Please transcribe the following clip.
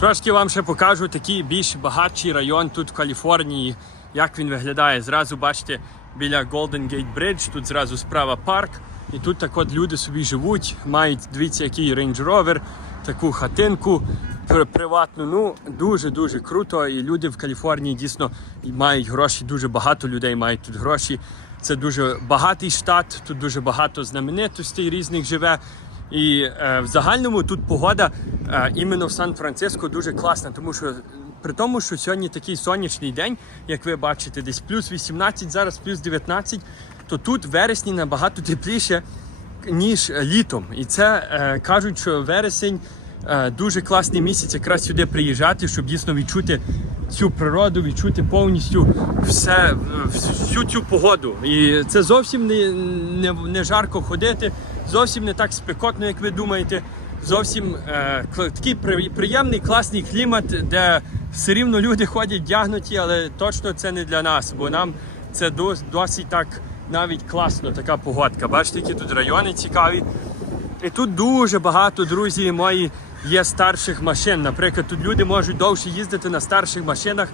Трошки вам ще покажу такий більш багатший район тут в Каліфорнії, як він виглядає. Зразу бачите біля Golden Gate Bridge, тут зразу справа парк. І тут так от люди собі живуть, мають, дивіться, який Range Rover, таку хатинку пр- приватну. Ну, дуже-дуже круто. І люди в Каліфорнії дійсно мають гроші, дуже багато людей мають тут гроші. Це дуже багатий штат, тут дуже багато знаменитостей різних живе. І е, в загальному тут погода е, іменно в Сан-Франциско дуже класна, тому що при тому, що сьогодні такий сонячний день, як ви бачите, десь плюс 18, зараз плюс 19, то тут вересні набагато тепліше, ніж літом. І це е, кажуть, що вересень е, дуже класний місяць якраз сюди приїжджати, щоб дійсно відчути цю природу, відчути повністю все, е, всю цю погоду. І це зовсім не, не, не жарко ходити, зовсім не так спекотно, як ви думаєте. Зовсім е, такий приємний, класний клімат, де все рівно люди ходять вдягнуті, але точно це не для нас, бо нам це дос- досить так навіть класно, така погодка. Бачите, які тут райони цікаві. І тут дуже багато, друзі мої, є старших машин. Наприклад, тут люди можуть довше їздити на старших машинах